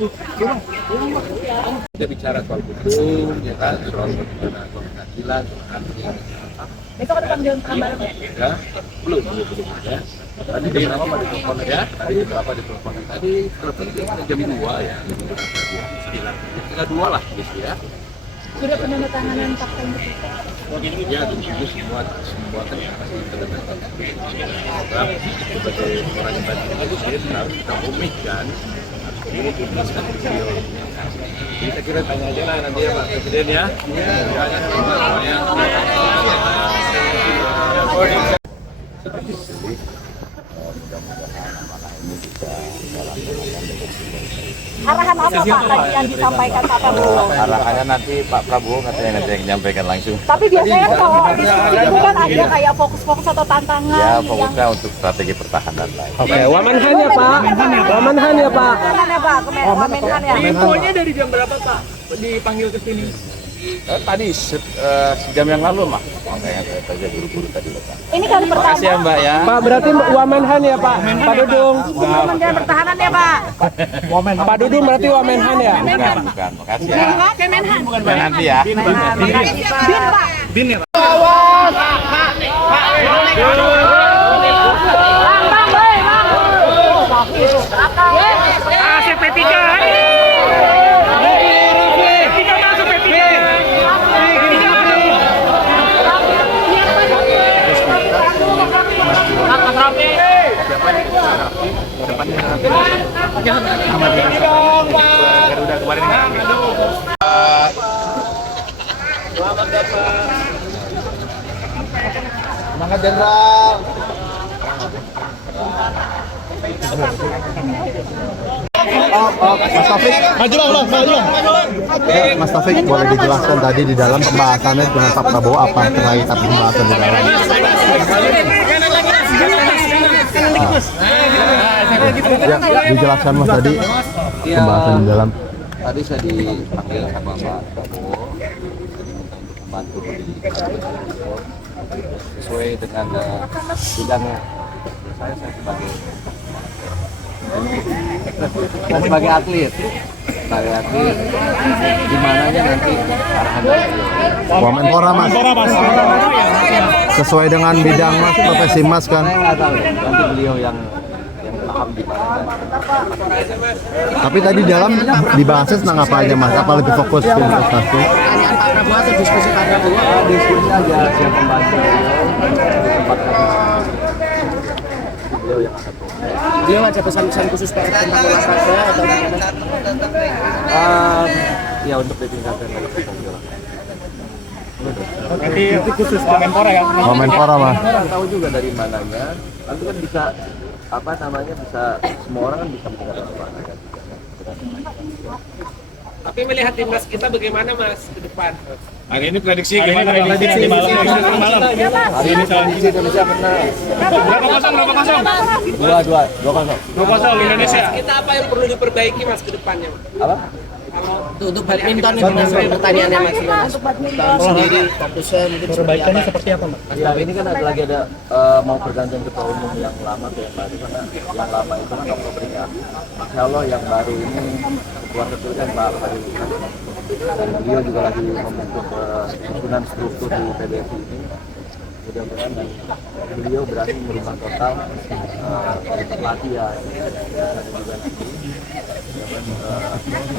Kita bicara soal hukum, ya kan, soal bagaimana keadilan, soal adil. Besok ada panggilan tambahan Ya, belum ya. Tadi jam berapa pada telepon ya? Tadi jam berapa di telepon? Tadi telepon jam 2 ya, jam 9. Jam 2 lah gitu ya. sudah penandatanganan fakta integritas. Ya, tentu semua kan pasti terlibat. Sebagai orang yang baik harus kita komitkan, harus komitkan beliau. Jadi saya kira tanya aja lah nanti ya Pak Presiden ya. Arahan apa Pak tadi yang disampaikan Pak Prabowo? Arahannya nanti Pak Prabowo katanya nanti yang menyampaikan langsung. Tapi biasanya kalau diskusi itu kan ada kayak fokus-fokus atau tantangan. Ya fokusnya untuk strategi pertahanan lah. Oke, Wamenhan ya Pak. Wamenhan ya Pak. Wamenhan ya Pak, Wamenhan ya. Infonya dari jam berapa Pak dipanggil ke sini? Tadi sejam yang lalu mah. Makanya saya saja buru-buru tadi Pak. Ini kali pertama. Makasih ya Mbak ya. Pak berarti Wamenhan ya Pak. Pak Dudung. Kementerian Pertahanan ya Pak. Pak Dudung berarti Wamenhan ya. Bukan. Makasih ya. Kemenhan. Bukan nanti ya. Bin Pak. Bin ya Pak? CP3 masuk P3. Semangat Jenderal. Mas Taufik, Mas Taufik boleh dijelaskan tadi di dalam pembahasannya dengan Pak Prabowo apa terkait pembahasan di dalam? Ya, dijelaskan Mas tadi pembahasan di dalam. Tadi saya dipanggil sama Pak Prabowo, saya diminta untuk membantu di sesuai dengan bidang saya sebagai atlet, di mananya nanti arahan Wamenpora Mas. Sesuai dengan bidang Mas, profesi Mas kan. saya nggak tahu, nanti beliau yang paham di mana. Tapi tadi dalam dibahasnya tentang apa aja Mas? Apa lebih fokus ke investasi? Pertanyaan Pak Prabowo atau diskusi Pak Prabowo? Diskusi aja siapa pembantu tempat beliau yang akan Beliau ada pesan-pesan khusus Pak tentang olahraga atau bagaimana? ya untuk ditingkatkan lagi. Nanti khusus Kemenpora ya? Wamenpora Mas. Orang tahu juga dari mananya, nanti kan bisa bisa semua orang kan bisa mendengar olahraga. Tapi melihat timnas kita bagaimana Mas ke depan? Hari ini prediksi gimana? Prediksi malam. Hari ini Indonesia menang. Berapa kosong? 2-0 Indonesia. Kita apa yang perlu diperbaiki Mas ke depannya? Apa? Untuk badminton ini Mas, pertanyaannya Mas. Untuk badminton Sendiri, fokusnya mungkin Perbaikannya seperti apa Mas? Ya ini kan ada mau pergantian ketua umum yang lama atau yang baru, karena yang lama itu kan Oktober ya. Insya Allah yang baru ini ketua ketua kan Pak Fadil. Dan beliau juga lagi membentuk susunan struktur di PBSI ini. Mudah-mudahan dan beliau berani merubah total latihan dan juga nanti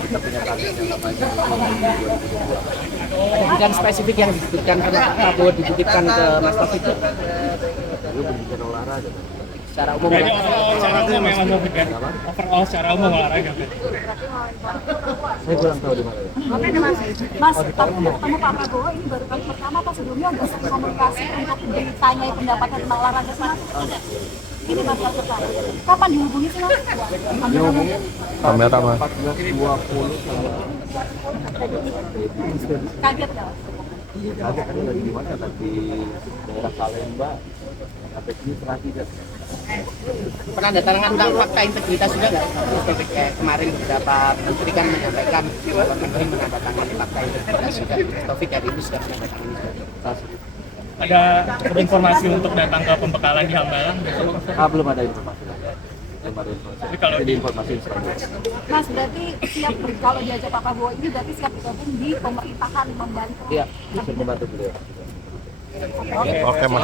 kita punya target yang namanya 2022. dan spesifik yang disebutkan ke Pak Prabowo dititipkan ke Mas Taufik itu Beliau berbicara olahraga. secara umum. Overall secara umum olahraga. Saya kurang tahu di mana ya. Mas, ketemu Pak Prabowo ini baru kali pertama Pak, sebelumnya udah sering komunikasi untuk ditanyai pendapatnya tentang olahraga sih Mas? Ini Mas Pak. Kapan dihubungi sih Mas? Dihubungi Kamera Mas. 14.20 sama Kaget nggak? kaget kan lagi di mana? Di daerah Salemba, administrasi kan. Penandatanganan tentang fakta integritas juga nggak? Seperti kayak kemarin beberapa menteri kan menyampaikan bahwa menteri menandatangani fakta integritas juga. Taufik hari ini sudah menandatangani juga. Ada informasi untuk datang ke pembekalan di Hambalang? Belum ada informasi. belum ada informasi. Jadi informasi selanjutnya. Mas, berarti siap kalau diajak Pak Prabowo ini berarti siap bergabung di pemerintahan membantu. Iya, bisa membantu beliau. Oke Mas.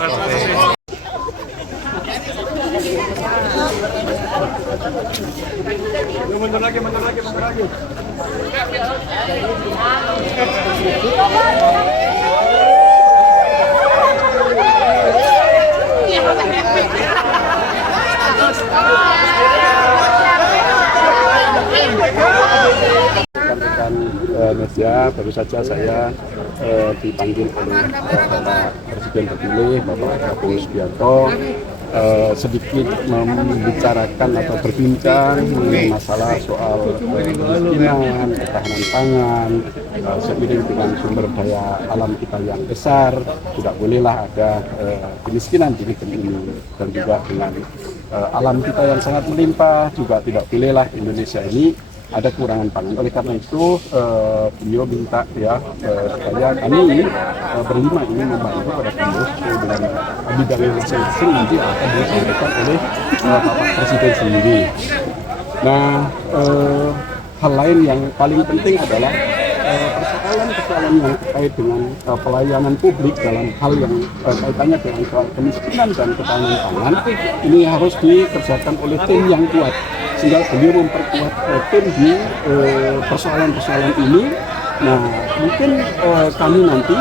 Mundur lagi. Rekan-rekan media, baru saja saya dipanggil oleh Bapak Presiden terpilih Bapak Prabowo Subianto sedikit membicarakan atau berbincang mengenai masalah soal kemiskinan, ketahanan pangan, seiring dengan sumber daya alam kita yang besar, tidak bolehlah ada kemiskinan di negeri ini, dan juga dengan alam kita yang sangat melimpah, juga tidak bolehlah Indonesia ini ada kekurangan pangan. Oleh karena itu beliau minta ya supaya kami berlima ini membantu pada beliau dengan bidang masing-masing nanti akan disampaikan oleh Bapak Presiden sendiri. Nah, hal lain yang paling penting adalah persoalan-persoalan yang terkait dengan pelayanan publik dalam hal yang kaitannya dengan soal kemiskinan dan ketahanan pangan ini harus dikerjakan oleh tim yang kuat, sehingga beliau memperkuat tim di persoalan-persoalan ini. Nah, mungkin kami nanti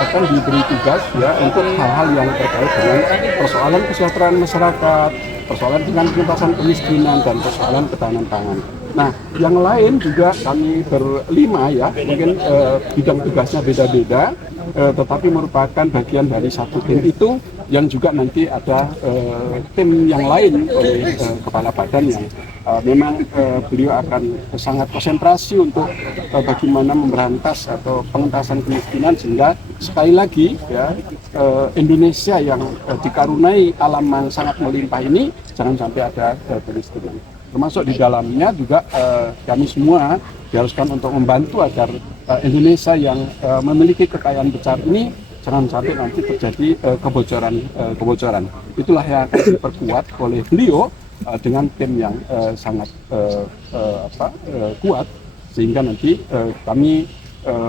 akan diberi tugas ya untuk hal-hal yang terkait dengan persoalan kesejahteraan masyarakat, persoalan dengan pengentasan kemiskinan, dan persoalan ketahanan pangan. Nah, yang lain juga kami berlima ya, mungkin bidang tugasnya beda-beda, tetapi merupakan bagian dari satu tim itu, yang juga nanti ada tim yang lain oleh kepala badan yang memang beliau akan sangat konsentrasi untuk bagaimana memberantas atau pengentasan kemiskinan, sehingga sekali lagi ya Indonesia yang dikaruniai alam yang sangat melimpah ini jangan sampai ada kemiskinan. Termasuk di dalamnya juga kami semua diharuskan untuk membantu agar Indonesia yang memiliki kekayaan besar ini jangan sampai nanti terjadi kebocoran. Itulah yang akan diperkuat oleh beliau dengan tim yang sangat kuat, sehingga nanti kami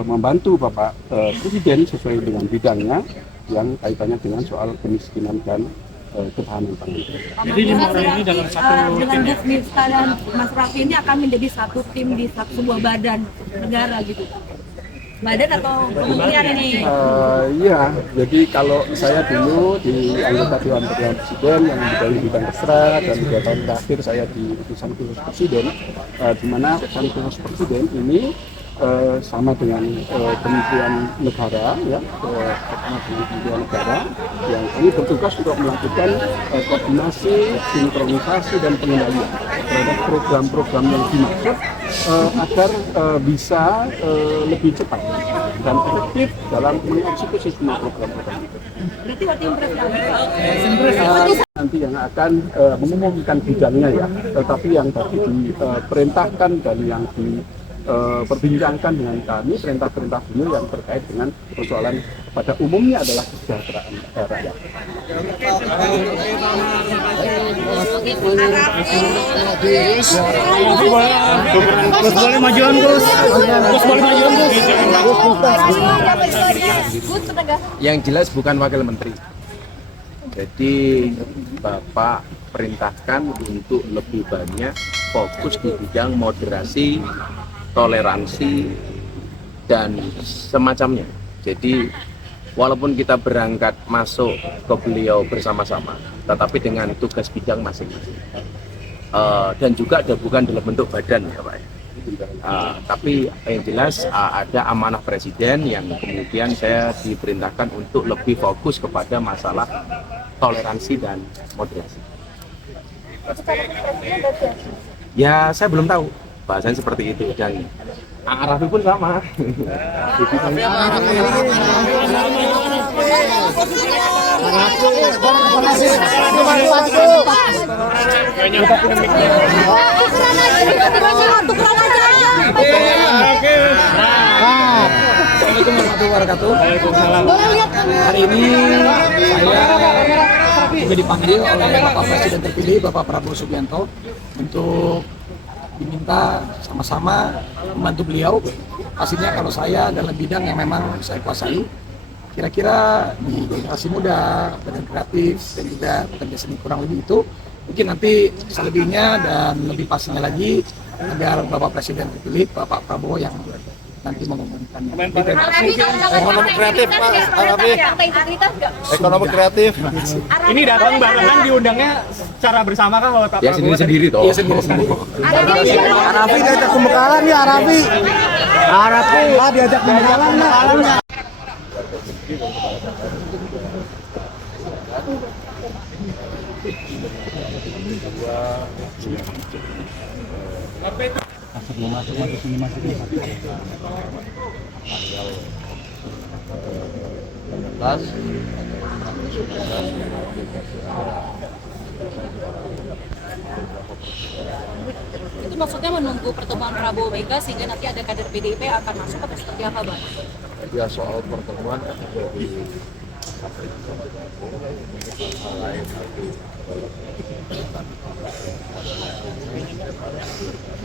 membantu Bapak Presiden sesuai dengan bidangnya yang kaitannya dengan soal kemiskinan dan ketahanan pangan. Jadi 5 orang ini dalam satu dengan Gus Miftah dan Mas Raffi ini akan menjadi satu tim di sebuah badan negara gitu. Badan atau kementerian ini? Iya, jadi kalau saya dulu di anggota Dewan Perwakilan Presiden yang di bidang kesra, dan 2 tahun terakhir saya di utusan khusus Presiden, di mana utusan khusus Presiden ini sama dengan Kementerian Negara ya, sama dengan Kementerian Negara yang kami bertugas untuk melakukan koordinasi, sinkronisasi, dan pengendalian terhadap program-program yang dimaksud agar bisa lebih cepat dan efektif dalam mengeksekusi semua program-program itu. Berarti waktu yang Nanti yang akan mengumumkan bidangnya ya, tetapi yang tadi diperintahkan dan yang diperbincangkan dengan kami, perintah-perintah beliau yang terkait dengan persoalan pada umumnya adalah kesejahteraan rakyat. Gus boleh majuan Gus. Yang jelas bukan wakil menteri. Jadi Bapak perintahkan untuk lebih banyak fokus di bidang moderasi, toleransi, dan semacamnya. Jadi walaupun kita berangkat masuk ke beliau bersama-sama, tetapi dengan tugas bidang masing-masing. Dan juga ada bukan dalam bentuk badan ya Pak. Tapi yang jelas ada amanah Presiden yang kemudian saya diperintahkan untuk lebih fokus kepada masalah toleransi dan moderasi. Ya saya belum tahu bahasanya seperti itu, dan Arafi pun sama. Assalamualaikum warahmatullahi wabarakatuh. Hari ini saya juga dipanggil oleh Bapak Presiden terpilih Bapak Prabowo Subianto untuk diminta sama-sama membantu beliau. Pastinya kalau saya dalam bidang yang memang saya kuasai, kira-kira di generasi muda, badan kreatif, dan juga pekerja seni kurang lebih itu, mungkin nanti selebihnya dan lebih pastinya lagi agar Bapak Presiden terpilih Bapak Prabowo yang nanti mengumumkannya. Terima kasih. Ekonomi kreatif, Pak Arafi. Ekonomi kreatif. Ini datang barengan diundangnya secara bersama kah oleh Pak Ya Prabowo? sendiri-sendiri toh. Iya sendiri-sendiri. Arafi diajak pembekalan ya, Arafi. Arafi diajak pembekalan ya. Itu maksudnya menunggu pertemuan Prabowo Mega sehingga nanti ada kader PDIP akan masuk atau seperti apa, Bang? Ya soal pertemuan kan jadi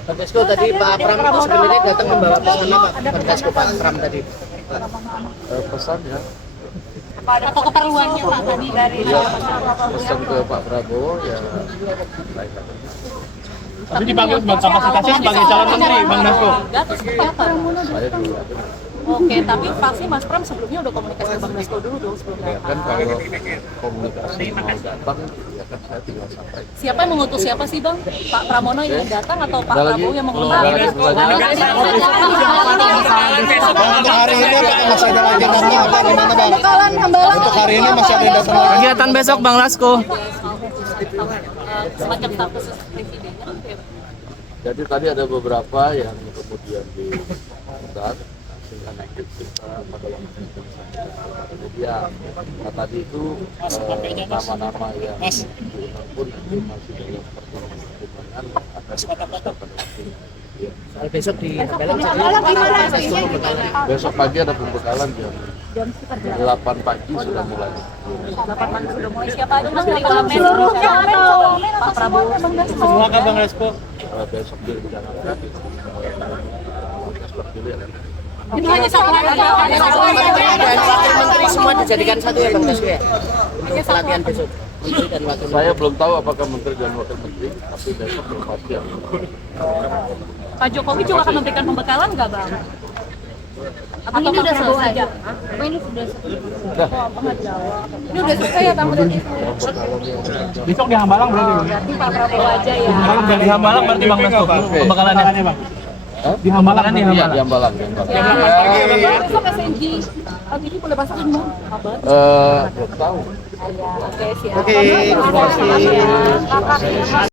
Pak Dasko tadi Pak Pram sebenarnya datang membawa pesan apa Pak Dasko Pak Pram tadi? pesan ya, Atau keperluannya Pak tadi dari pesan ke Pak Prabowo ya baik. Tapi dipanggil kapasitasnya sebagai calon menteri, Bang Dasko. Atau seperti apa? Saya dulu Oke, tapi pasti Mas Pram sebelumnya udah komunikasi ke Bang Dasko dulu dong sebelum ya kan datang. kalau komunikasi mau datang ya kan saya tinggal sampaikan. Siapa yang mengutus siapa sih Bang? Pak Pramono yang datang atau Pak Ada lagi? Prabowo yang mengutus? Untuk hari ini apakah masih ada agenda apa gimana, Bang? Untuk hari ini masih ada agenda lagi. Kegiatan besok Bang Dasko. Semacam status presiden. Jadi tadi ada beberapa yang kemudian diundang sehingga nanti kita pada waktu itu jadi ya nah tadi itu nama-nama yang diundang pun itu masih dalam pertimbangan akan Soal besok di Hambalang besok pagi ada pembekalan jam 8 pagi sudah mulai. 8 Maret sudah mulai. Siapa aja Mas dari Wamen? Pak Prabowo. Semua kah Bang Dasko? Besok direncanakan terpilih ada Itu hanya satu hari. Wakil menteri semua dijadikan satu ya Bang Dasko ya? Untuk pelatihan besok. Menteri dan wakil menteri. saya belum tahu apakah menteri dan wakil menteri tapi besok belum pasti yang Pak Jokowi juga akan memberikan pembekalan nggak Bang? Atau Ini Pak udah Prabowo selesai. aja? Ini sudah Ini udah selesai ya Bang? Besok di Hambalang berarti Bang? Berarti Pak Prabowo aja ya? Di Hambalang berarti Bang Dasko pembekalannya Bang? Di Hambalang kan di iya Hambalang. di Hambalang. Ya, besok SNG. LTV boleh masakin Bang? Kabar? Belum tahu. Oke, siap. Oke, terima kasih.